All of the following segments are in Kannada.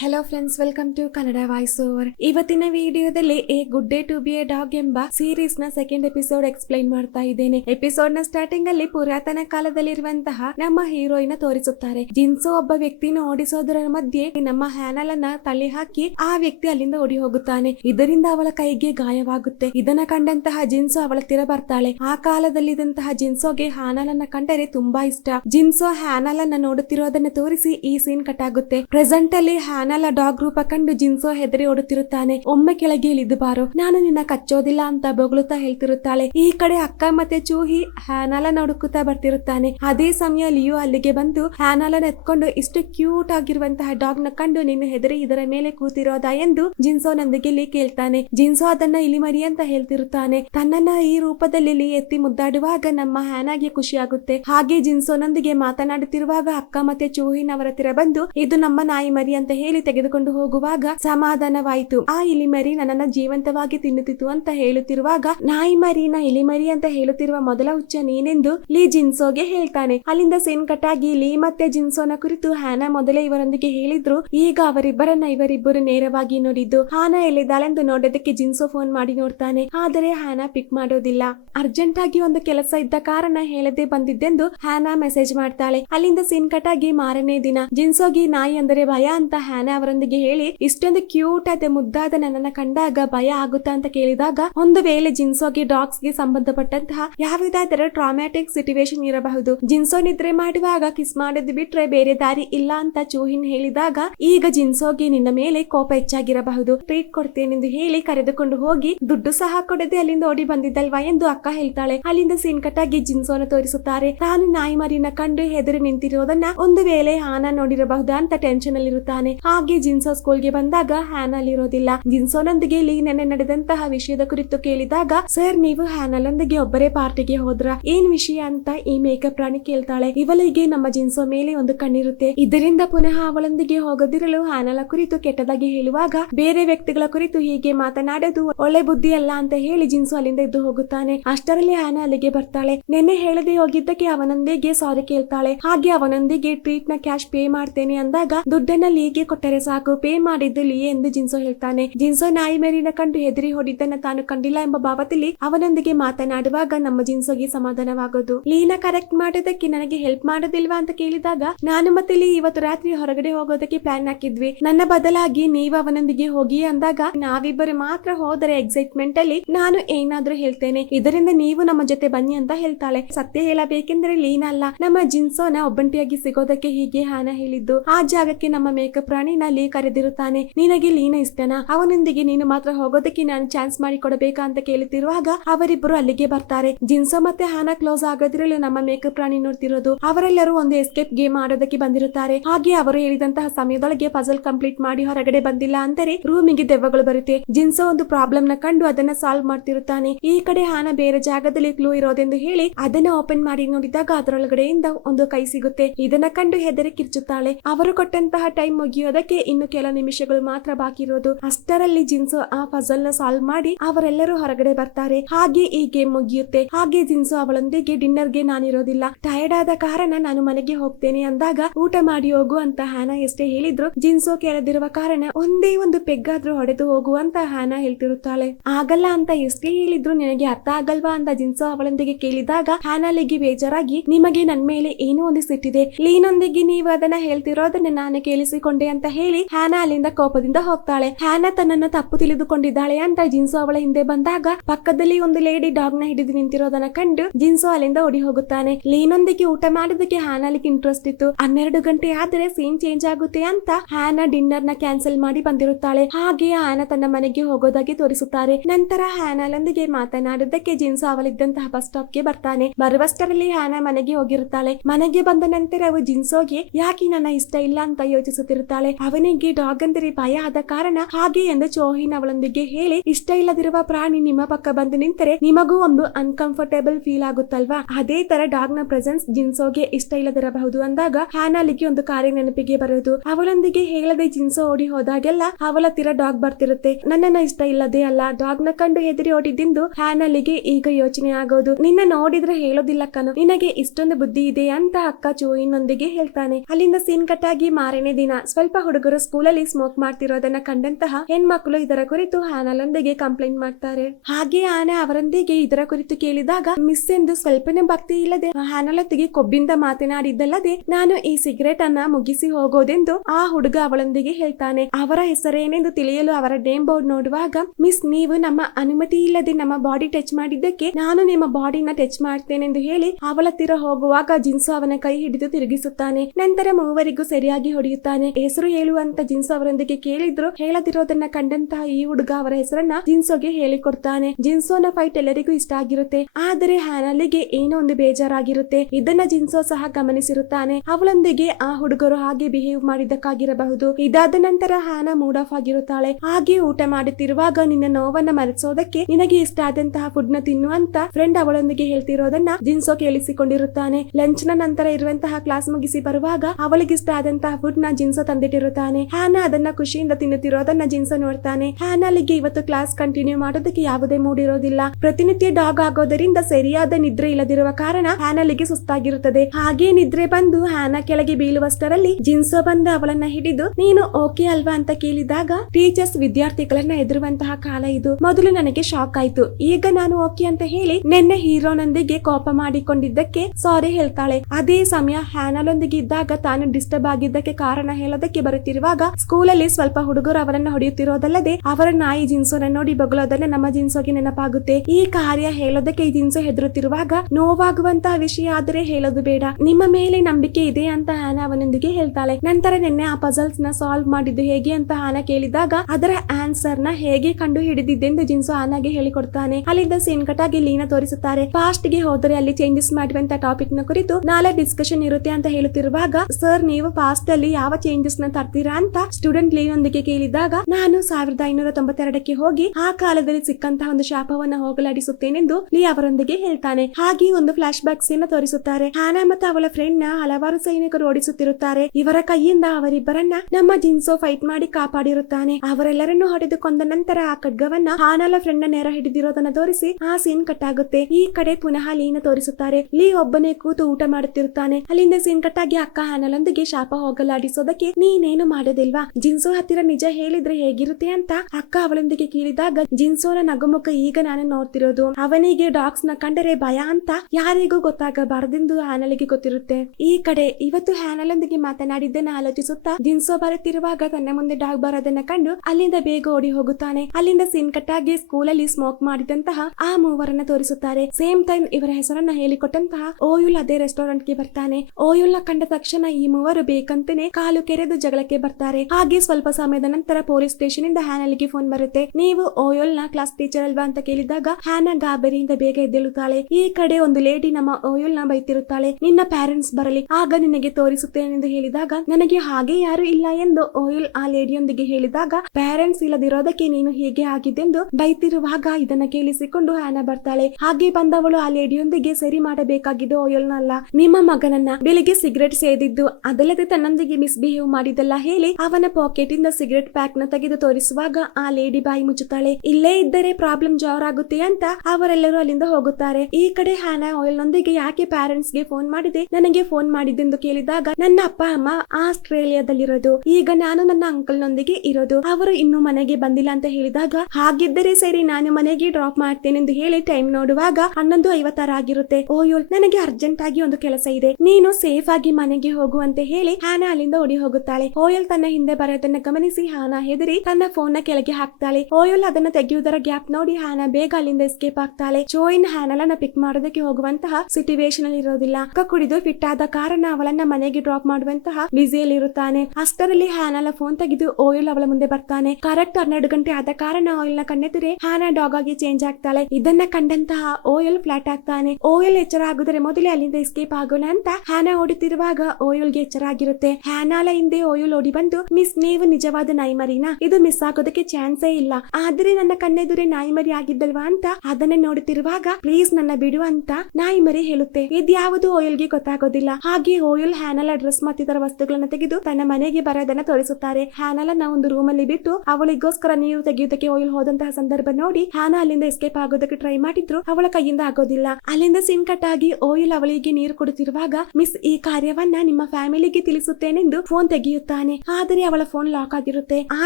Hello friends, welcome to Kannada voice over. ಇವತ್ತಿನ ವಿಡಿಯೋದಲ್ಲಿ a good day to be a dog ಎಂಬ ಸೀರೀಸ್ ನ ಸೆಕೆಂಡ್ ಎಪಿಸೋಡ್ ಎಕ್ಸ್ಪ್ಲೈನ್ ಮಾಡ್ತಾ ಇದ್ದೇನೆ. ಎಪಿಸೋಡ್ ನ ಸ್ಟಾರ್ಟಿಂಗ್ ಅಲ್ಲಿ ಪುರಾತನ ಕಾಲದಲ್ಲಿರುವಂತಹ ನಮ್ಮ ಹೀರೋಯಿನ್ ತೋರಿಸುತ್ತಾರೆ. ಜಿನ್ಸೋ ಒಬ್ಬ ವ್ಯಕ್ತಿನ ಓಡಿಸೋದರ ಮಧ್ಯೆ ನಮ್ಮ ಹ್ಯಾನಲ್ ಅನ್ನ ತಳ್ಳಿ ಹಾಕಿ ಆ ವ್ಯಕ್ತಿ ಅಲ್ಲಿಂದ ಓಡಿ ಹೋಗುತ್ತಾನೆ. ಇದರಿಂದ ಅವಳ ಕೈಗೆ ಗಾಯವಾಗುತ್ತೆ. ಇದನ್ನ ಕಂಡಂತಹ ಜಿನ್ಸೋ ಅವಳ ತೀರ ಬರ್ತಾಳೆ. ಆ ಕಾಲದಲ್ಲಿದ್ದಂತಹ ಜಿನ್ಸೋಗೆ ಹ್ಯಾನಲ್ ಅನ್ನ ಕಂಡರೆ ತುಂಬಾ ಇಷ್ಟ. ಜಿನ್ಸೋ ಹ್ಯಾನಲ್ ಅನ್ನ ನೋಡುತ್ತಿರೋದನ್ನ ತೋರಿಸಿ ಈ ಸೀನ್ ಕಟ್ ಆಗುತ್ತೆ. ಪ್ರೆಸೆಂಟ್ ಅಲ್ಲಿ ಹ್ಯಾನಲ್ ಡಾಗ್ ರೂಪ ಕಂಡು ಜಿನ್ಸೋ ಹೆದರಿ ಓಡುತ್ತಿರುತ್ತಾನೆ. ಒಮ್ಮೆ ಕೆಳಗೆ ಇಳಿದು ಬಾರೋ, ನಾನು ನಿನ್ನ ಕಚ್ಚೋದಿಲ್ಲ ಅಂತ ಬೊಗಳುತ್ತಾ ಹೇಳ್ತಿರುತ್ತಾಳೆ. ಈ ಕಡೆ ಅಕ್ಕ ಮತ್ತೆ ಚೂಹಿ ಹ್ಯಾನಲ್ ಹುಡುಕುತ್ತಾ ಬರ್ತಿರುತ್ತಾನೆ. ಅದೇ ಸಮಯ ಲಿಯೋ ಅಲ್ಲಿಗೆ ಬಂದು ಹ್ಯಾನಲ್ ಎತ್ಕೊಂಡು ಇಷ್ಟು ಕ್ಯೂಟ್ ಆಗಿರುವಂತಹ ಡಾಗ್ ನ ಕಂಡು ನೀನು ಹೆದರಿ ಇದರ ಮೇಲೆ ಕೂತಿರೋದಾ ಎಂದು ಜಿನ್ಸೋ ನೊಂದಿಗೆ ಲೀ ಕೇಳ್ತಾನೆ. ಜಿನ್ಸೋ ಅದನ್ನ ಇಲಿಮರಿ ಅಂತ ಹೇಳ್ತಿರುತ್ತಾನೆ. ತನ್ನನ್ನ ಈ ರೂಪದಲ್ಲಿ ಲೀ ಎತ್ತಿ ಮುದ್ದಾಡುವಾಗ ನಮ್ಮ ಹ್ಯಾನಾಗೆ ಖುಷಿ ಆಗುತ್ತೆ. ಹಾಗೆ ಜಿನ್ಸೋ ನೊಂದಿಗೆ ಮಾತನಾಡುತ್ತಿರುವಾಗ ಅಕ್ಕ ಮತ್ತೆ ಚೂಹಿನ್ ಅವರ ತೀರ ಬಂದು ಇದು ನಮ್ಮ ನಾಯಿ ಮರಿ ಅಂತ ಹೇಳಿ ತೆಗೆದುಕೊಂಡು ಹೋಗುವಾಗ ಸಮಾಧಾನವಾಯಿತು. ಆ ಇಲಿಮರಿ ನನ್ನನ್ನ ಜೀವಂತವಾಗಿ ತಿನ್ನುತ್ತಿತ್ತು ಅಂತ ಹೇಳುತ್ತಿರುವಾಗ ನಾಯಿ ಮರಿನ ಇಲಿಮರಿ ಅಂತ ಹೇಳುತ್ತಿರುವ ಮೊದಲ ಹುಚ್ಚ ನೀನೆಂದು ಲೀ ಜಿನ್ಸೋಗೆ ಹೇಳ್ತಾನೆ. ಅಲ್ಲಿಂದ ಸೀನ್ ಕಟ್ ಆಗಿ ಲೀ ಮತ್ತೆ ಜಿನ್ಸೋನ ಕುರಿತು ಹ್ಯಾನಾ ಮೊದಲೇ ಇವರೊಂದಿಗೆ ಹೇಳಿದ್ರು. ಈಗ ಇವರಿಬ್ಬರು ನೇರವಾಗಿ ನೋಡಿದ್ದು. ಹಾನಾ ಎಲ್ಲಿದ್ದಾಳೆಂದು ನೋಡೋದಕ್ಕೆ ಜಿನ್ಸೋ ಫೋನ್ ಮಾಡಿ ನೋಡ್ತಾನೆ. ಆದರೆ ಹ್ಯಾನಾ ಪಿಕ್ ಮಾಡೋದಿಲ್ಲ. ಅರ್ಜೆಂಟ್ ಆಗಿ ಒಂದು ಕೆಲಸ ಇದ್ದ ಕಾರಣ ಹೇಳದೆ ಬಂದಿದ್ದೆಂದು ಹ್ಯಾನಾ ಮೆಸೇಜ್ ಮಾಡ್ತಾಳೆ. ಅಲ್ಲಿಂದ ಸೀನ್ ಕಟ್ ಆಗಿ ಮಾರನೇ ದಿನ ಜಿನ್ಸೋಗಿ ನಾಯಿ ಅಂದರೆ ಭಯ ಅಂತ ಹ್ಯಾನಾ ಅವರೊಂದಿಗೆ ಹೇಳಿ ಇಷ್ಟೊಂದು ಕ್ಯೂಟ್ ಆದ ಮುದ್ದಾದ ನನ್ನನ್ನ ಕಂಡಾಗ ಭಯ ಆಗುತ್ತಾ ಅಂತ ಕೇಳಿದಾಗ ಒಂದು ವೇಳೆ ಜಿನ್ಸೋಗೆ ಡಾಗ್ಸ್ ಗೆ ಸಂಬಂಧಪಟ್ಟಂತಹ ಯಾವುದಾದರೂ ಟ್ರಾಮ್ಯಾಟಿಕ್ ಸಿಚುವೇಶನ್ ಇರಬಹುದು. ಜಿನ್ಸೋ ನಿದ್ರೆ ಮಾಡುವಾಗ ಕಿಸ್ ಮಾಡೋದು ಬಿಟ್ರೆ ಬೇರೆ ದಾರಿ ಇಲ್ಲ ಅಂತ ಚೂಹಿನ್ ಹೇಳಿದಾಗ ಈಗ ಜಿನ್ಸೋಗೆ ನಿನ್ನ ಮೇಲೆ ಕೋಪ ಹೆಚ್ಚಾಗಿರಬಹುದು, ಟ್ರೀಟ್ ಕೊಡ್ತೇನೆಂದು ಹೇಳಿ ಕರೆದುಕೊಂಡು ಹೋಗಿ ದುಡ್ಡು ಸಹ ಕೊಡದೆ ಅಲ್ಲಿಂದ ಓಡಿ ಬಂದಿದ್ದಲ್ವಾ ಎಂದು ಅಕ್ಕ ಹೇಳ್ತಾಳೆ. ಅಲ್ಲಿಂದ ಸೀನ್ ಕಟ್ ಆಗಿ ಜಿನ್ಸೋನ ತೋರಿಸುತ್ತಾರೆ. ತಾನು ನಾಯಿ ಮರಿನ ಕಂಡು ಹೆದರಿ ನಿಂತಿರೋದನ್ನ ಒಂದು ವೇಳೆ ಹಾನಾ ನೋಡಿರಬಹುದಾ ಅಂತ ಟೆನ್ಷನ್ ಅಲ್ಲಿ ಇರುತ್ತಾನೆ. ಹಾಗೆ ಜಿನ್ಸೋ ಸ್ಕೂಲ್ಗೆ ಬಂದಾಗ ಹ್ಯಾನಲ್ ಇರೋದಿಲ್ಲ. ಜಿನ್ಸೋನೊಂದಿಗೆ ಲೀ ನೆನ್ನೆ ನಡೆದಂತಹ ವಿಷಯದ ಕುರಿತು ಕೇಳಿದಾಗ ಸರ್ ನೀವು ಹ್ಯಾನಲ್ ಒಂದಿಗೆ ಒಬ್ಬರೇ ಪಾರ್ಟಿಗೆ ಹೋದ್ರ, ಏನ್ ವಿಷಯ ಅಂತ ಈ ಮೇಕಪ್ ರಾಣಿ ಕೇಳ್ತಾಳೆ. ಇವಳಿಗೆ ನಮ್ಮ ಜಿನ್ಸೋ ಮೇಲೆ ಒಂದು ಕಣ್ಣಿರುತ್ತೆ. ಇದರಿಂದ ಪುನಃ ಅವಳೊಂದಿಗೆ ಹೋಗದಿರಲು ಹ್ಯಾನಲ್ ಕುರಿತು ಕೆಟ್ಟದಾಗಿ ಹೇಳುವಾಗ ಬೇರೆ ವ್ಯಕ್ತಿಗಳ ಕುರಿತು ಹೀಗೆ ಮಾತನಾಡೋದು ಒಳ್ಳೆ ಬುದ್ಧಿ ಅಲ್ಲ ಅಂತ ಹೇಳಿ ಜಿನ್ಸೋ ಅಲ್ಲಿಂದ ಎದ್ದು ಹೋಗುತ್ತಾನೆ. ಅಷ್ಟರಲ್ಲಿ ಹ್ಯಾನಾ ಅಲ್ಲಿಗೆ ಬರ್ತಾಳೆ. ನೆನ್ನೆ ಹೇಳದೆ ಹೋಗಿದ್ದಕ್ಕೆ ಅವನೊಂದಿಗೆ ಸಾರಿ ಕೇಳ್ತಾಳೆ. ಹಾಗೆ ಅವನೊಂದಿಗೆ ಟ್ರೀಟ್ ನ ಕ್ಯಾಶ್ ಪೇ ಮಾಡ್ತೇನೆ ಅಂದಾಗ ದುಡ್ಡನ್ನ ಲೀಗೆ ಕೊಟ್ಟರೆ ಸಾಕು, ಪೇ ಮಾಡಿದ್ದು ಲೀ ಎಂದು ಜಿನ್ಸೋ ಹೇಳ್ತಾನೆ. ಜಿನ್ಸೋ ನಾಯಿ ಮೇರಿನ ಕಂಡು ಹೆದರಿ ಹೊಡಿದ್ದನ್ನ ತಾನು ಕಂಡಿಲ್ಲ ಎಂಬ ಭಾವದಲ್ಲಿ ಅವನೊಂದಿಗೆ ಮಾತನಾಡುವಾಗ ನಮ್ಮ ಜಿನ್ಸೋಗೆ ಸಮಾಧಾನವಾಗೋದು. ಲೀನ ಕರೆಕ್ಟ್ ಮಾಡೋದಕ್ಕೆ ನನಗೆ ಹೆಲ್ಪ್ ಮಾಡೋದಿಲ್ವಾ ಅಂತ ಕೇಳಿದಾಗ ನಾನು ಮತ್ತೆ ಲೀ ಇವತ್ತು ರಾತ್ರಿ ಹೊರಗಡೆ ಹೋಗೋದಕ್ಕೆ ಪ್ಲಾನ್ ಹಾಕಿದ್ವಿ, ನನ್ನ ಬದಲಾಗಿ ನೀವು ಅವನೊಂದಿಗೆ ಹೋಗಿ ಅಂದಾಗ ನಾವಿಬ್ಬರು ಮಾತ್ರ ಹೋದರೆ ಎಕ್ಸೈಟ್ಮೆಂಟ್ ಅಲ್ಲಿ ನಾನು ಏನಾದ್ರೂ ಹೇಳ್ತೇನೆ, ಇದರಿಂದ ನೀವು ನಮ್ಮ ಜೊತೆ ಬನ್ನಿ ಅಂತ ಹೇಳ್ತಾಳೆ. ಸತ್ಯ ಹೇಳಬೇಕೆಂದ್ರೆ ಲೀನ ಅಲ್ಲ, ನಮ್ಮ ಜಿನ್ಸೋನ ಒಬ್ಬಂಟಿಯಾಗಿ ಸಿಗೋದಕ್ಕೆ ಹೀಗೆ ಹ್ಯಾನಾ ಹೇಳಿದ್ದು. ಆ ಜಾಗಕ್ಕೆ ನಮ್ಮ ಮೇಕಪ್ ರಾಣಿನ ಲೀ ಕರೆದಿರುತ್ತಾನೆ. ನಿನಗೆ ಲೀನ ಇಷ್ಟನಾ, ಅವನೊಂದಿಗೆ ನೀನು ಮಾತ್ರ ಹೋಗೋದಕ್ಕೆ ನಾನು ಚಾನ್ಸ್ ಮಾಡಿ ಕೊಡಬೇಕಾ ಅಂತ ಕೇಳುತ್ತಿರುವಾಗ ಅವರಿಬ್ಬರು ಅಲ್ಲಿಗೆ ಬರ್ತಾರೆ. ಜಿನ್ಸೋ ಮತ್ತೆ ಹ್ಯಾನಾ ಕ್ಲೋಸ್ ಆಗೋದ್ರಲ್ಲೂ ನಮ್ಮ ಮೇಕಪ್ ರಾಣಿ ನೋಡ್ತಿರೋದು. ಅವರೆಲ್ಲರೂ ಒಂದು ಎಸ್ಕೇಪ್ ಗೇಮ್ ಆಡೋದಕ್ಕೆ ಬಂದಿರುತ್ತಾರೆ. ಹಾಗೆ ಅವರು ಹೇಳಿದಂತಹ ಸಮಯದೊಳಗೆ ಪಜಲ್ ಕಂಪ್ಲೀಟ್ ಮಾಡಿ ಹೊರಗಡೆ ಬಂದಿಲ್ಲ ಅಂದರೆ ರೂಮಿಗೆ ದೆವ್ವಗಳು ಬರುತ್ತೆ. ಜಿನ್ಸೋ ಒಂದು ಪ್ರಾಬ್ಲಮ್ ನ ಕಂಡು ಅದನ್ನ ಸಾಲ್ವ್ ಮಾಡ್ತಿರುತ್ತಾನೆ. ಈ ಕಡೆ ಹ್ಯಾನಾ ಬೇರೆ ಜಾಗದಲ್ಲಿ ಕ್ಲೂ ಇರೋದೆಂದು ಹೇಳಿ ಅದನ್ನ ಓಪನ್ ಮಾಡಿ ನೋಡಿದಾಗ ಅದರೊಳಗಡೆಯಿಂದ ಒಂದು ಕೈ ಸಿಗುತ್ತೆ. ಇದನ್ನ ಕಂಡು ಹೆದರಿ ಕಿರ್ಚುತ್ತಾಳೆ. ಅವರು ಕೊಟ್ಟಂತಹ ಟೈಮ್ ಮುಗಿಯೋದಕ್ಕೆ ಇನ್ನು ಕೆಲ ನಿಮಿಷಗಳು ಮಾತ್ರ ಬಾಕಿ ಇರೋದು. ಅಷ್ಟರಲ್ಲಿ ಜಿನ್ಸೋ ಆ ಪಜಲ್ ನ ಸಾಲ್ವ್ ಮಾಡಿ ಅವರೆಲ್ಲರೂ ಹೊರಗಡೆ ಬರ್ತಾರೆ. ಹಾಗೆ ಈ ಗೇಮ್ ಮುಗಿಯುತ್ತೆ. ಹಾಗೆ ಜಿನ್ಸೋ ಅವಳೊಂದಿಗೆ ಡಿನ್ನರ್ ಗೆ ನಾನಿರೋದಿಲ್ಲ, ಟಯರ್ಡ್ ಆದ ಕಾರಣ ನಾನು ಮನೆಗೆ ಹೋಗ್ತೇನೆ ಅಂದಾಗ ಊಟ ಮಾಡಿ ಹೋಗು ಅಂತ ಹ್ಯಾನಾ ಎಷ್ಟೇ ಹೇಳಿದ್ರು ಜಿನ್ಸೋ ಕೇಳದಿರುವ ಕಾರಣ ಒಂದೇ ಒಂದು ಪೆಗ್ಗಾದ್ರೂ ಹೊಡೆದು ಹೋಗು ಅಂತ ಹ್ಯಾನಾ ಹೇಳ್ತಿರುತ್ತಾಳೆ. ಆಗಲ್ಲ ಅಂತ ಎಷ್ಟೇ ಹೇಳಿದ್ರು ನಿನಗೆ ಅರ್ಥ ಆಗಲ್ವಾ ಅಂತ ಜಿನ್ಸೋ ಅವಳೊಂದಿಗೆ ಕೇಳಿದಾಗ ಹ್ಯಾನಾಲಿಗೆ ಬೇಜಾರಾಗಿ ನಿಮಗೆ ನನ್ ಮೇಲೆ ಏನೋ ಒಂದು ಸಿಟ್ಟಿದೆ, ಲೀನೊಂದಿಗೆ ನೀವು ಅದನ್ನ ಹೇಳ್ತಿರೋದನ್ನ ನಾನು ಕೇಳಿಸಿಕೊಂಡೆ ಅಂತ ಹೇಳಿ ಹ್ಯಾನಾ ಅಲ್ಲಿಂದ ಕೋಪದಿಂದ ಹೋಗ್ತಾಳೆ. ಹ್ಯಾನಾ ತನ್ನನ್ನು ತಪ್ಪು ತಿಳಿದುಕೊಂಡಿದ್ದಾಳೆ ಅಂತ ಜಿನ್ಸೋ ಅವಳ ಹಿಂದೆ ಬಂದಾಗ ಪಕ್ಕದಲ್ಲಿ ಒಂದು ಲೇಡಿ ಡಾಗ್ ನ ಹಿಡಿದು ನಿಂತಿರೋದನ್ನ ಕಂಡು ಜಿನ್ಸೋ ಅಲ್ಲಿಂದ ಓಡಿ ಹೋಗುತ್ತಾನೆ. ಲೀನೊಂದಿಗೆ ಊಟ ಮಾಡೋದಕ್ಕೆ ಹ್ಯಾನಾಲಿಗೆ ಇಂಟ್ರೆಸ್ಟ್ ಇತ್ತು. 12 ಗಂಟೆ ಆದ್ರೆ ಸೀನ್ ಚೇಂಜ್ ಆಗುತ್ತೆ ಅಂತ ಹ್ಯಾನಾ ಡಿನ್ನರ್ ನ ಕ್ಯಾನ್ಸಲ್ ಮಾಡಿ ಬಂದಿರುತ್ತಾಳೆ. ಹಾಗೆ ಹ್ಯಾನಾ ತನ್ನ ಮನೆಗೆ ಹೋಗೋದಾಗಿ ತೋರಿಸುತ್ತಾರೆ. ನಂತರ ಹ್ಯಾನಾಲೊಂದಿಗೆ ಮಾತನಾಡೋದಕ್ಕೆ ಜಿನ್ಸೋ ಅವಳಿದ್ದಂತಹ ಬಸ್ ಸ್ಟಾಪ್ ಗೆ ಬರ್ತಾನೆ. ಬರುವಷ್ಟರಲ್ಲಿ ಹ್ಯಾನಾ ಮನೆಗೆ ಹೋಗಿರುತ್ತಾಳೆ. ಮನೆಗೆ ಬಂದ ನಂತರ ಅವು ಜಿನ್ಸೋಗೆ ಯಾಕೆ ನನ್ನ ಇಷ್ಟ ಇಲ್ಲ ಅಂತ ಯೋಚಿಸುತ್ತಿರುತ್ತಾಳೆ. ಅವನಿಗೆ ಡಾಗ್ ಅಂದರೆ ಭಯ ಆದ ಕಾರಣ ಹಾಗೆ ಎಂದು ಚೂಹಿನ್ ಅವಳೊಂದಿಗೆ ಹೇಳಿ ಇಷ್ಟ ಇಲ್ಲದಿರುವ ಪ್ರಾಣಿ ನಿಮ್ಮ ಪಕ್ಕ ಬಂದು ನಿಂತರೆ ನಿಮಗೂ ಒಂದು ಅನ್ಕಂಫರ್ಟೇಬಲ್ ಫೀಲ್ ಆಗುತ್ತಲ್ವಾ, ಅದೇ ತರ ಡಾಗ್ ನ ಪ್ರೆಸೆನ್ಸ್ ಜಿನ್ಸೋಗೆ ಇಷ್ಟ ಇಲ್ಲದಿರಬಹುದು ಅಂದಾಗ ಹ್ಯಾನಾಲಿಗೆ ಒಂದು ಕಾರ್ಯ ನೆನಪಿಗೆ ಬರೋದು. ಅವಳೊಂದಿಗೆ ಹೇಳದೆ ಜಿನ್ಸೋ ಓಡಿ ಹೋದಾಗೆಲ್ಲ ಅವಳ ತೀರ ಡಾಗ್ ಬರ್ತಿರುತ್ತೆ. ನನ್ನನ್ನ ಇಷ್ಟ ಇಲ್ಲದೆ ಅಲ್ಲ, ಡಾಗ್ ನ ಕಂಡು ಹೆದರಿ ಓಡಿದ್ದು ಹ್ಯಾನಾಲಿಗೆ ಈಗ ಯೋಚನೆ ಆಗೋದು. ನಿನ್ನ ನೋಡಿದ್ರೆ ಹೇಳೋದಿಲ್ಲ ಕಣೋ, ನಿನಗೆ ಇಷ್ಟೊಂದು ಬುದ್ಧಿ ಇದೆ ಅಂತ ಅಕ್ಕ ಚೂಹಿನ್ ನೊಂದಿಗೆ ಹೇಳ್ತಾನೆ. ಅಲ್ಲಿಂದ ಸೀನ್ ಕಟ್ ಆಗಿ ಮಾರನೇ ದಿನ ಸ್ವಲ್ಪ ಹುಡುಗರು ಸ್ಕೂಲಲ್ಲಿ ಸ್ಮೋಕ್ ಮಾಡ್ತಿರೋದನ್ನ ಕಂಡಂತಹ ಹೆಣ್ಮಕ್ಳು ಇದರ ಕುರಿತು ಹ್ಯಾನಲೊಂದಿಗೆ ಕಂಪ್ಲೇಂಟ್ ಮಾಡ್ತಾರೆ. ಹಾಗೆ ಆನೆ ಅವರೊಂದಿಗೆ ಇದರ ಕುರಿತು ಕೇಳಿದಾಗ ಮಿಸ್ ಎಂದು ಸ್ವಲ್ಪನೇ ಭಕ್ತಿ ಇಲ್ಲದೆ ಹ್ಯಾನಲೊತ್ತಿಗೆ ಕೊಬ್ಬಿಂದ ಮಾತನಾಡಿದ್ದಲ್ಲದೆ ನಾನು ಈ ಸಿಗರೇಟ್ ಅನ್ನ ಮುಗಿಸಿ ಹೋಗೋದೆಂದು ಆ ಹುಡುಗ ಅವಳೊಂದಿಗೆ ಹೇಳ್ತಾನೆ. ಅವರ ಹೆಸರೇನೆಂದು ತಿಳಿಯಲು ಅವರ ನೇಮ್ ಬೋರ್ಡ್ ನೋಡುವಾಗ ಮಿಸ್ ನೀವು ನಮ್ಮ ಅನುಮತಿ ಇಲ್ಲದೆ ನಮ್ಮ ಬಾಡಿ ಟಚ್ ಮಾಡಿದ್ದಕ್ಕೆ ನಾನು ನಿಮ್ಮ ಬಾಡಿನ ಟಚ್ ಮಾಡ್ತೇನೆಂದು ಹೇಳಿ ಅವಳ ತೀರ ಹೋಗುವಾಗ ಜಿನ್ಸು ಅವನ ಕೈ ಹಿಡಿದು ತಿರುಗಿಸುತ್ತಾನೆ. ನಂತರ ಮೂವರಿಗೂ ಸರಿಯಾಗಿ ಹೊಡೆಯುತ್ತಾನೆ. ಹೆಸರು ಹೇಳುವಂತ ಜಿನ್ಸು ಅವರೊಂದಿಗೆ ಕೇಳಿದ್ರು ಹೇಳದಿರೋದನ್ನ ಕಂಡಂತಹ ಈ ಹುಡುಗ ಅವರ ಹೆಸರನ್ನ ಜಿನ್ಸೋಗೆ ಹೇಳಿಕೊಡ್ತಾನೆ. ಜಿನ್ಸೋನ ಫೈಟ್ ಎಲ್ಲರಿಗೂ ಇಷ್ಟ ಆಗಿರುತ್ತೆ, ಆದರೆ ಹ್ಯಾನಲಿಗೆ ಏನೋ ಒಂದು ಬೇಜಾರಾಗಿರುತ್ತೆ. ಇದನ್ನ ಜಿನ್ಸೋ ಸಹ ಗಮನಿಸಿರುತ್ತಾನೆ. ಅವಳೊಂದಿಗೆ ಆ ಹುಡುಗರು ಹಾಗೆ ಬಿಹೇವ್ ಮಾಡಿದ್ದಕ್ಕಾಗಿರಬಹುದು. ಇದಾದ ನಂತರ ಹ್ಯಾನಾ ಮೂಡ್ ಆಫ್ ಆಗಿರುತ್ತಾಳೆ. ಹಾಗೆ ಊಟ ಮಾಡುತ್ತಿರುವಾಗ ನಿನ್ನ ನೋವನ್ನ ಮರೆಸೋದಕ್ಕೆ ನಿನಗೆ ಇಷ್ಟ ಆದಂತಹ ಫುಡ್ ನ ತಿನ್ನುವಂತ ಫ್ರೆಂಡ್ ಅವಳೊಂದಿಗೆ ಹೇಳ್ತಿರೋದನ್ನ ಜಿನ್ಸೋ ಕೇಳಿಸಿಕೊಂಡಿರುತ್ತಾನೆ. ಲಂಚ್ ನ ನಂತರ ಇರುವಂತಹ ಕ್ಲಾಸ್ ಮುಗಿಸಿ ಬರುವಾಗ ಅವಳಿಗೆ ಇಷ್ಟ ಆದಂತಹ ಫುಡ್ ನ ಜಿನ್ಸೋ ತಂದಿಟ್ಟಿರುತ್ತಾನೆ. ಹ್ಯಾನಾ ಅದನ್ನ ಖುಷಿಯಿಂದ ತಿನ್ನುತ್ತಿರೋದನ್ನ ಜಿನ್ಸೋ ನೋಡ್ತಾನೆ. ಹ್ಯಾನಾಲಿಗೆ ಇವತ್ತು ಕ್ಲಾಸ್ ಕಂಟಿನ್ಯೂ ಮಾಡೋದಕ್ಕೆ ಯಾವುದೇ ಮೂಡ್ ಇರೋದಿಲ್ಲ. ಪ್ರತಿನಿತ್ಯ ಡಾಗ್ ಆಗೋದರಿಂದ ಸರಿಯಾದ ನಿದ್ರೆ ಇಲ್ಲದಿರುವ ಕಾರಣ ಹ್ಯಾನಾಲಿಗೆ ಸುಸ್ತಾಗಿರುತ್ತದೆ. ಹಾಗೆ ನಿದ್ರೆ ಬಂದು ಹ್ಯಾನಾ ಕೆಳಗೆ ಬೀಳುವಷ್ಟರಲ್ಲಿ ಜಿನ್ಸೋ ಬಂದು ಅವಳನ್ನ ಹಿಡಿದು ನೀನು ಓಕೆ ಅಲ್ವಾ ಅಂತ ಕೇಳಿದಾಗ ಟೀಚರ್ಸ್ ವಿದ್ಯಾರ್ಥಿಗಳನ್ನ ಎದುರುವಂತಹ ಕಾಲ ಇದು. ಮೊದಲು ನನಗೆ ಶಾಕ್ ಆಯ್ತು, ಈಗ ನಾನು ಓಕೆ ಅಂತ ಹೇಳಿ ನಿನ್ನೆ ಹೀರೋನೊಂದಿಗೆ ಕೋಪ ಮಾಡಿಕೊಂಡಿದ್ದಕ್ಕೆ ಸಾರಿ ಹೇಳ್ತಾಳೆ. ಅದೇ ಸಮಯ ಹ್ಯಾನಲೊಂದಿಗೆ ಇದ್ದಾಗ ತಾನು ಡಿಸ್ಟರ್ಬ್ ಆಗಿದ್ದಕ್ಕೆ ಕಾರಣ ಹೇಳೋದಕ್ಕೆ ಬರುತ್ತಿರುವಾಗ ಸ್ಕೂಲಲ್ಲಿ ಸ್ವಲ್ಪ ಹುಡುಗರು ಅವರನ್ನ ಹೊಡೆಯುತ್ತಿರೋದಲ್ಲದೆ ಅವರ ನಾಯಿ ಜಿನ್ಸೋನ ನೋಡಿ ಬಗಳೋದನ್ನ ನಮ್ಮ ಜಿನ್ಸೋಗೆ ನೆನಪಾಗುತ್ತೆ. ಈ ಕಾರ್ಯ ಹೇಳೋದಕ್ಕೆ ಈ ಜಿನ್ಸೋ ಹೆದರುತ್ತಿರುವಾಗ ನೋವಾಗುವಂತಹ ವಿಷಯ ಆದರೆ ಹೇಳೋದು ಬೇಡ, ನಿಮ್ಮ ಮೇಲೆ ನಂಬಿಕೆ ಇದೆ ಅಂತ ಹ್ಯಾನಾ ಅವನೊಂದಿಗೆ ಹೇಳ್ತಾಳೆ. ನಂತರ ನಿನ್ನೆ ಆ ಪಜಲ್ಸ್ ನ ಸಾಲ್ವ್ ಮಾಡಿದ್ದು ಹೇಗೆ ಅಂತ ಹ್ಯಾನಾ ಕೇಳಿದಾಗ ಅದರ ಆನ್ಸರ್ ನ ಹೇಗೆ ಕಂಡು ಹಿಡಿದಿದ್ದೆಂದು ಜಿನ್ಸೋ ಹ್ಯಾನಾಗೆ ಹೇಳಿಕೊಡ್ತಾನೆ. ಅಲ್ಲಿಂದ ಸೀನ್ ಕಟ್ ಆಗಿ ಲೀನಾ ತೋರಿಸುತ್ತಾರೆ. ಪಾಸ್ಟ್ ಗೆ ಹೋದರೆ ಅಲ್ಲಿ ಚೇಂಜಸ್ ಮಾಡುವಂತ ಟಾಪಿಕ್ ನ ಕುರಿತು ನಾಳೆ ಡಿಸ್ಕಷನ್ ಇರುತ್ತೆ ಅಂತ ಹೇಳುತ್ತಿರುವಾಗ ಸರ್ ನೀವು ಪಾಸ್ಟ್ ಅಲ್ಲಿ ಯಾವ ಚೇಂಜಸ್ ನ ತರ್ತೀರಾ ಅಂತ ಸ್ಟೂಡೆಂಟ್ ಲೀನೊಂದಿಗೆ ಕೇಳಿದಾಗ ನಾನು 1592ಕ್ಕೆ ಹೋಗಿ ಆ ಕಾಲದಲ್ಲಿ ಸಿಕ್ಕಂತಹ ಒಂದು ಶಾಪವನ್ನ ಹೋಗಲಾಡಿಸುತ್ತೇನೆಂದು ಲೀ ಅವರೊಂದಿಗೆ ಹೇಳ್ತಾನೆ. ಹಾಗೆ ಒಂದು ಫ್ಲಾಶ್ ಬ್ಯಾಕ್ ಸೀನ್ ತೋರಿಸುತ್ತಾರೆ. ಹ್ಯಾನಾ ಮತ್ತು ಅವಳ ಫ್ರೆಂಡ್ ನ ಹಲವಾರು ಸೈನಿಕರು ಓಡಿಸುತ್ತಿರುತ್ತಾರೆ. ಇವರ ಕೈಯಿಂದ ಅವರಿಬ್ಬರನ್ನ ನಮ್ಮ ಜಿನ್ಸೋ ಫೈಟ್ ಮಾಡಿ ಕಾಪಾಡಿರುತ್ತಾನೆ. ಅವರೆಲ್ಲರನ್ನು ಹೊಡೆದು ಕೊಂದ ನಂತರ ಆ ಖಡ್ಗವನ್ನ ಹ್ಯಾನಾಲ ಫ್ರೆಂಡ್ ನ ನೇರ ಹಿಡಿದಿರೋದನ್ನ ತೋರಿಸಿ ಆ ಸೀನ್ ಕಟ್ ಆಗುತ್ತೆ. ಈ ಕಡೆ ಪುನಃ ಲೀನ ತೋರಿಸುತ್ತಾರೆ. ಲೀ ಒಬ್ಬನೇ ಕೂತು ಊಟ ಮಾಡುತ್ತಿರುತ್ತಾನೆ. ಅಲ್ಲಿಂದ ಸೀನ್ ಕಟ್ ಆಗಿ ಅಕ್ಕ ಹ್ಯಾನಲೊಂದಿಗೆ ಶಾಪ ಹೋಗಲಾಡಿಸೋದಕ್ಕೆ ನೀನೇನು ಮಾಡೋದಿಲ್ವಾ, ಜಿನ್ಸೋ ಹತ್ತಿರ ನಿಜ ಹೇಳಿದ್ರೆ ಹೇಗಿರುತ್ತೆ ಅಂತ ಅಕ್ಕ ಅವಳೊಂದಿಗೆ ಕೇಳಿದಾಗ ಜಿನ್ಸೋನ ನಗುಮುಖ ಈಗ ನಾನು ನೋಡ್ತಿರೋದು. ಅವನಿಗೆ ಡಾಗ್ಸ್ ನ ಕಂಡರೆ ಭಯ ಅಂತ ಯಾರಿಗೂ ಗೊತ್ತಾಗಬಾರದೆಂದು ಹ್ಯಾನಲಿಗೆ ಗೊತ್ತಿರುತ್ತೆ. ಈ ಕಡೆ ಇವತ್ತು ಹ್ಯಾನಲೊಂದಿಗೆ ಮಾತನಾಡಿದ್ದನ್ನ ಆಲೋಚಿಸುತ್ತಾ ಜಿನ್ಸೋ ಬರುತ್ತಿರುವಾಗ ತನ್ನ ಮುಂದೆ ಡಾಗ್ ಬರೋದನ್ನ ಕಂಡು ಅಲ್ಲಿಂದ ಬೇಗ ಓಡಿ ಹೋಗುತ್ತಾನೆ. ಅಲ್ಲಿಂದ ಸೀನ್ ಕಟ್ ಆಗಿ ಸ್ಕೂಲಲ್ಲಿ ಸ್ಮೋಕ್ ಮಾಡಿದಂತಹ ಆ ಮೂವರನ್ನ ತೋರಿಸುತ್ತಾರೆ. ಸೇಮ್ ಟೈಮ್ ಇವರ ಹೆಸರನ್ನ ಹೇಳಿಕೊಟ್ಟಂತಹ ಓಯುಲ್ ಅದೇ ರೆಸ್ಟೋರೆಂಟ್ ಗೆ ಬರ್ತಾನೆ. ಓಯುಲ್ ನ ಕಂಡ ತಕ್ಷಣ ಈ ಮೂವರು ಬೇಕಂತಾನೆ ಕಾಲು ಕೆರೆದು ಜಗಳಕ್ಕೆ ಬರ್ತಾರೆ. ಹಾಗೆ ಸ್ವಲ್ಪ ಸಮಯದ ನಂತರ ಪೊಲೀಸ್ ಸ್ಟೇಷನ್ ಇಂದ ಹ್ಯಾನಲಿಗೆ ಫೋನ್ ಬರುತ್ತೆ. ನೀವು ಓಯುಲ್ ನ ಕ್ಲಾಸ್ ಟೀಚರ್ ಅಲ್ವಾ ಅಂತ ಕೇಳಿದಾಗ ಹ್ಯಾನಾ ಗಾಬರಿಯಿಂದ ಬೇಗ ಎದ್ದೇಳುತ್ತಾಳೆ. ಈ ಕಡೆ ಒಂದು ಲೇಡಿ ನಮ್ಮ ಓಯುಲ್ ನ ಬೈತಿರುತ್ತಾಳೆ. ನಿನ್ನ ಪ್ಯಾರೆಂಟ್ಸ್ ಬರಲಿ ಆಗ ನಿನಗೆ ತೋರಿಸುತ್ತೇನೆ ಎಂದು ಹೇಳಿದಾಗ ನನಗೆ ಹಾಗೆ ಯಾರು ಇಲ್ಲ ಎಂದು ಓಯುಲ್ ಆ ಲೇಡಿಯೊಂದಿಗೆ ಹೇಳಿದಾಗ ಪ್ಯಾರೆಂಟ್ಸ್ ಇಲ್ಲದಿರೋದಕ್ಕೆ ನೀನು ಹೀಗೆ ಆಗಿದ್ದೆಂದು ಬೈತಿರುವಾಗ ಇದನ್ನ ಕೇಳಿಸಿಕೊಂಡು ಹ್ಯಾನಾ ಬರ್ತಾಳೆ. ಹಾಗೆ ಬಂದವಳು ಆ ಲೇಡಿಯೊಂದಿಗೆ ಸರಿ ಮಾಡಬೇಕಾಗಿದ್ದು ಓಯುಲ್ನಲ್ಲ, ನಿಮ್ಮ ಮಗನನ್ನ ಬೆಳಿಗ್ಗೆ ಸಿಗರೆಟ್ ಸೇದಿದ್ದು ಅದಲ್ಲದೆ ತನ್ನೊಂದಿಗೆ ಮಿಸ್ಬಿಹೇವ್ ಮಾಡಿದಲ್ಲ ಹೇಳಿ ಅವನ ಪಾಕೆಟ್ ಇಂದ ಸಿಗರೆಟ್ ಪ್ಯಾಕ್ ನ ತೆಗೆದು ತೋರಿಸುವಾಗ ಆ ಲೇಡಿ ಬಾಯಿ ಮುಚ್ಚುತ್ತಾಳೆ. ಇಲ್ಲೇ ಇದ್ದರೆ ಪ್ರಾಬ್ಲಮ್ ಜೋರಾಗುತ್ತೆ ಅಂತ ಅವರೆಲ್ಲರೂ ಅಲ್ಲಿಂದ ಹೋಗುತ್ತಾರೆ. ಈ ಕಡೆ ಹ್ಯಾನಾ ಓಯುಲ್ ನೊಂದಿಗೆ ಯಾಕೆ ಪ್ಯಾರೆಂಟ್ಸ್ ಗೆ ಫೋನ್ ಮಾಡಿದೆ, ನನಗೆ ಫೋನ್ ಮಾಡಿದ್ದೆಂದು ಕೇಳಿದಾಗ ನನ್ನ ಅಪ್ಪ ಅಮ್ಮ ಆಸ್ಟ್ರೇಲಿಯಾದಲ್ಲಿರೋದು, ಈಗ ನಾನು ನನ್ನ ಅಂಕಲ್ ನೊಂದಿಗೆ ಇರೋದು, ಅವರು ಇನ್ನೂ ಮನೆಗೆ ಬಂದಿಲ್ಲ ಅಂತ ಹೇಳಿದಾಗ ಹಾಗಿದ್ದರೆ ಸರಿ ನಾನು ಮನೆಗೆ ಡ್ರಾಪ್ ಮಾಡ್ತೇನೆಂದು ಹೇಳಿ ಟೈಮ್ ನೋಡುವಾಗ 11:56 ಆಗಿರುತ್ತೆ. ಓಯುಲ್ ನನಗೆ ಅರ್ಜೆಂಟ್ ಆಗಿ ಒಂದು ಕೆಲಸ ಇದೆ, ನೀನು ಸೇಫ್ ಆಗಿ ಮನೆಗೆ ಹೋಗು ಅಂತ ಹೇಳಿ ಹ್ಯಾನಾ ಅಲ್ಲಿಂದ ಓಡಿ ಹೋಗುತ್ತಾಳೆ. ಓಯುಲ್ ತನ್ನ ಹಿಂದೆ ಬರೋದನ್ನ ಗಮನಿಸಿ ಹ್ಯಾನಾ ಹೆದರಿ ತನ್ನ ಫೋನ್ ನ ಕೆಳಗೆ ಹಾಕ್ತಾಳೆ. ಓಯುಲ್ ಅದನ್ನ ತೆಗೆಯುವುದರ ಗ್ಯಾಪ್ ನೋಡಿ ಹ್ಯಾನಾ ಬೇಗ ಅಲ್ಲಿಂದ ಎಸ್ಕೇಪ್ ಆಗ್ತಾಳೆ. ಜೋಯಿನ್ ಹ್ಯಾನಲನ್ನ ಪಿಕ್ ಮಾಡೋದಕ್ಕೆ ಹೋಗುವಂತಹ ಸಿಚುವೇಶನ್ ಅಲ್ಲಿ ಇರೋದಿಲ್ಲ. ಅಕ್ಕ ಕುಡಿದು ಫಿಟ್ ಆದ ಕಾರಣ ಅವಳನ್ನ ಮನೆಗೆ ಡ್ರಾಪ್ ಮಾಡುವಂತಹ ಬಿಸಿಯಲ್ಲಿ ಇರುತ್ತಾನೆ. ಅಷ್ಟರಲ್ಲಿ ಹ್ಯಾನಲ ಫೋನ್ ತೆಗೆದು ಓಯುಲ್ ಅವಳ ಮುಂದೆ ಬರ್ತಾನೆ. ಕರೆಕ್ಟ್ 12 ಗಂಟೆ ಆದ ಕಾರಣ ಓಯುಲ್ ನ ಕಣ್ಣೆದುರೆ ಹ್ಯಾನಾ ಡಾಗ್ ಆಗಿ ಚೇಂಜ್ ಆಗ್ತಾಳೆ. ಇದನ್ನ ಕಂಡಂತಹ ಓಯುಲ್ ಫ್ಲಾಟ್ ಆಗ್ತಾನೆ. ಓಯುಲ್ ಎಚ್ಚರ ಆಗುದರೆ ಮೊದಲೇ ಅಲ್ಲಿಂದ ಎಸ್ಕೇಪ್ ಆಗೋಣ ಅಂತ ಹ್ಯಾನಾ ಓಡುತ್ತಿರುವಾಗ ಓಯುಲ್ಗೆ ಎಚ್ಚರ ಆಗಿರುತ್ತೆ. ಹ್ಯಾನಾಲ ಹಿಂದೆ ಓಯುಲ್ ಓಡಿ ಬಂದು ಮಿಸ್ ನೀವು ನಿಜವಾದ ನಾಯಿಮರಿನಾ, ಇದು ಮಿಸ್ ಆಗೋದಕ್ಕೆ ಚಾನ್ಸೇ ಇಲ್ಲ, ಆದ್ರೆ ನನ್ನ ಕಣ್ಣೆದುರೆ ನಾಯಿಮರಿ ಆಗಿದ್ದಲ್ವಾ ಅಂತ ಅದನ್ನ ನೋಡುತ್ತಿರುವಾಗ ಪ್ಲೀಸ್ ನನ್ನ ಬಿಡು ಅಂತ ನಾಯಿಮರಿ ಹೇಳುತ್ತೆ. ಇದ್ಯಾವುದು ಓಯುಲ್ಗೆ ಗೊತ್ತಾಗೋದಿಲ್ಲ. ಹಾಗೆ ಓಯುಲ್ ಹ್ಯಾನಲ ಡ್ರೆಸ್ ಮತ್ತಿತರ ವಸ್ತುಗಳನ್ನ ತೆಗೆದು ತನ್ನ ಮನೆಗೆ ಬರೋದನ್ನ ತೋರಿಸುತ್ತಾರೆ. ಹ್ಯಾನಲನ್ನ ಒಂದು ರೂಮ್ ಅಲ್ಲಿ ಬಿಟ್ಟು ಅವಳಿಗೋಸ್ಕರ ನೀರು ತೆಗೆಯುವುದಕ್ಕೆ ಓಯುಲ್ ಹೋದಂತಹ ಸಂದರ್ಭ ನೋಡಿ ಹ್ಯಾನಾ ಅಲ್ಲಿಂದ ಎಸ್ಕೇಪ್ ಆಗೋದಕ್ಕೆ ಟ್ರೈ ಮಾಡಿದ್ರು ಅವಳ ಕೈಯಿಂದ ಆಗೋದಿಲ್ಲ. ಅಲ್ಲಿಂದ ಸೀನ್ ಕಟ್ ಆಗಿ ಓಯುಲ್ ಅವಳಿಗೆ ನೀರು ಕೊಡುತ್ತಿರುವಾಗ ಮಿಸ್ ಈ ಕಾರ್ಯವನ್ನ ನಿಮ್ಮ ಫ್ಯಾಮಿಲಿಗೆ ತಿಳಿಸುತ್ತೇನೆಂದು ಫೋನ್ ತೆಗೆಯುತ್ತಾನೆ. ಹೋಗುತ್ತಾನೆ. ಆದರೆ ಅವಳ ಫೋನ್ ಲಾಕ್ ಆಗಿರುತ್ತೆ. ಆ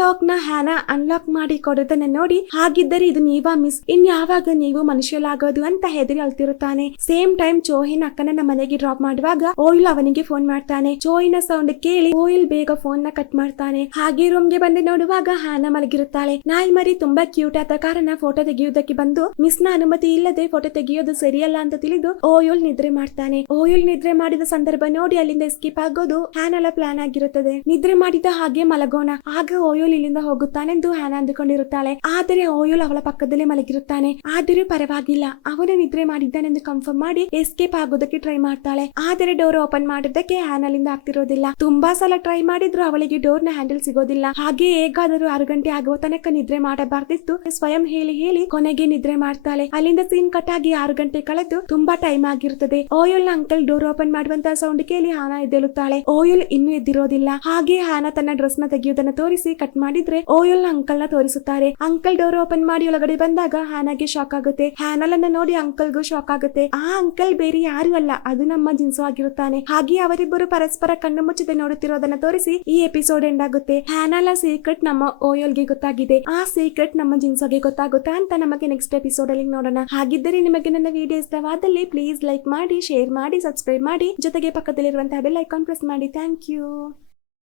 ಲಾಕ್ ನ ಹ್ಯಾನಾ ಅನ್ಲಾಕ್ ಮಾಡಿ ಕೊಡೋದನ್ನ ನೋಡಿ, ಹಾಗಿದ್ದರೆ ಇದು ನೀವಾ ಮಿಸ್, ಇನ್ಯಾವಾಗ ನೀವು ಮನುಷ್ಯಲಾಗೋದು ಅಂತ ಹೆದರಿ ಅಳ್ತಿರುತ್ತಾನೆ. ಸೇಮ್ ಟೈಮ್ ಚೋಹಿನ್ ಅಕ್ಕನ ಮನೆಗೆ ಡ್ರಾಪ್ ಮಾಡುವಾಗ ಓಯಿಲ್ ಅವನಿಗೆ ಫೋನ್ ಮಾಡ್ತಾನೆ. ಚೋಹಿನ ಸೌಂಡ್ ಕೇಳಿ ಓಯಿಲ್ ಬೇಗ ಫೋನ್ ನ ಕಟ್ ಮಾಡ್ತಾನೆ. ಹಾಗೆ ರೂಮ್ ಗೆ ಬಂದು ನೋಡುವಾಗ ಹ್ಯಾನಾ ಮಲಗಿರುತ್ತಾಳೆ. ನಾಯಿ ಮರಿ ತುಂಬಾ ಕ್ಯೂಟ್ ಆದ ಕಾರಣ ಫೋಟೋ ತೆಗೆಯುವುದಕ್ಕೆ ಬಂದು ಮಿಸ್ ನ ಅನುಮತಿ ಇಲ್ಲದೆ ಫೋಟೋ ತೆಗೆಯೋದು ಸರಿಯಲ್ಲ ಅಂತ ತಿಳಿದು ಓಯುಲ್ ನಿದ್ರೆ ಮಾಡ್ತಾನೆ. ಓಯುಲ್ ನಿದ್ರೆ ಮಾಡಿದ ಸಂದರ್ಭ ನೋಡಿ ಅಲ್ಲಿಂದ ಎಸ್ಕೇಪ್ ಆಗೋದು ಹ್ಯಾನಲ ಪ್ಲಾನ್ ಆಗಿರುತ್ತದೆ. ನಿದ್ರೆ ಮಾಡಿದ ಹಾಗೆ ಮಲಗೋಣ, ಆಗ ಓಯುಲ್ ಇಲ್ಲಿಂದ ಹೋಗುತ್ತಾನೆಂದು ಹ್ಯಾನಾ ಅಂದುಕೊಂಡಿರುತ್ತಾಳೆ. ಆದರೆ ಓಯುಲ್ ಅವಳ ಪಕ್ಕದಲ್ಲೇ ಮಲಗಿರುತ್ತಾನೆ. ಆದರೂ ಪರವಾಗಿಲ್ಲ, ಅವನು ನಿದ್ರೆ ಮಾಡಿದ್ದಾನೆಂದು ಕನ್ಫರ್ಮ್ ಮಾಡಿ ಎಸ್ಕೇಪ್ ಆಗೋದಕ್ಕೆ ಟ್ರೈ ಮಾಡ್ತಾಳೆ. ಆದರೆ ಡೋರ್ ಓಪನ್ ಮಾಡೋದಕ್ಕೆ ಹ್ಯಾನಲಿಂದ ಆಗ್ತಿರೋದಿಲ್ಲ. ತುಂಬಾ ಸಲ ಟ್ರೈ ಮಾಡಿದ್ರು ಅವಳಿಗೆ ಡೋರ್ ನ ಹ್ಯಾಂಡಲ್ ಸಿಗೋದಿಲ್ಲ. ಹಾಗೆ ಹೇಗಾದರೂ 6 ಗಂಟೆ ಆಗುವ ತನಕ ನಿದ್ರೆ ಮಾಡಬಾರ್ದಿತ್ತು ಸ್ವಯಂ ಹೇಳಿ ಕೊನೆಗೆ ನಿದ್ರೆ ಮಾಡ್ತಾಳೆ. ಅಲ್ಲಿಂದ ಸೀನ್ ಕಟ್ ಆಗಿ 6 ಗಂಟೆ ಕಳೆದು ತುಂಬಾ ಟೈಮ್ ಆಗಿರುತ್ತದೆ. ಓಯುಲ್ ನ ಅಂಕಲ್ ಡೋರ್ ಓಪನ್ ಮಾಡುವಂತ ಸೌಂಡ್ ಕೇಳಿ ಹ್ಯಾನಾ ಎದ್ದೇಳುತ್ತಾಳೆ. ಓಯುಲ್ ಇನ್ನೂ ಎದ್ದಿರೋದಿಲ್ಲ. ಹಾಗೆ ಹ್ಯಾನಾ ತನ್ನ ಡ್ರೆಸ್ ನ ತೆಗೆಯುವುದನ್ನು ತೋರಿಸಿ ಕಟ್ ಮಾಡಿದ್ರೆ ಓಯುಲ್ ನ ಅಂಕಲ್ ನ ತೋರಿಸುತ್ತಾರೆ. ಅಂಕಲ್ ಡೋರ್ ಓಪನ್ ಮಾಡಿ ಒಳಗಡೆ ಬಂದಾಗ ಹ್ಯಾನಾಗೆ ಶಾಕ್ ಆಗುತ್ತೆ. ಹ್ಯಾನಲನ್ನ ನೋಡಿ ಅಂಕಲ್ಗೂ ಶಾಕ್ ಆಗುತ್ತೆ. ಆ ಅಂಕಲ್ ಬೇರೆ ಯಾರು ಅಲ್ಲ, ಅದು ನಮ್ಮ ಜಿನ್ಸು ಆಗಿರುತ್ತಾನೆ. ಹಾಗೆ ಅವರಿಬ್ಬರು ಪರಸ್ಪರ ಕಣ್ಣು ಮುಚ್ಚದೆ ನೋಡುತ್ತಿರೋದನ್ನ ತೋರಿಸಿ ಈ ಎಪಿಸೋಡ್ ಎಂಡ್ ಆಗುತ್ತೆ. ಹ್ಯಾನಲ ಸೀಕ್ರೆಟ್ ನಮ್ಮ ಓಯೋಲ್ಗೆ ಗೊತ್ತಾಗಿದೆ. ಆ ಸೀಕ್ರೆಟ್ ನಮ್ಮ ಜಿನ್ಸೋಗೆ ಗೊತ್ತಾಗುತ್ತಾ ಅಂತ ನಮಗೆ ನೆಕ್ಸ್ಟ್ ಎಪಿಸೋಡ್ ಅಲ್ಲಿ ನೋಡೋಣ. ಹಾಗಿದ್ದರೆ ನಿಮಗೆ ನನ್ನ ವಿಡಿಯೋ ಇಷ್ಟವಾದಲ್ಲಿ ಪ್ಲೀಸ್ ಲೈಕ್ ಮಾಡಿ, ಶೇರ್ ಮಾಡಿ, ಸಬ್ಸ್ಕ್ರೈಬ್ ಮಾಡಿ, ಜೊತೆಗೆ ಪಕ್ಕದಲ್ಲಿರುವಂತಹ ಬೆಲ್ ಐಕಾನ್ ಪ್ರೆಸ್ ಮಾಡಿ. Thank you.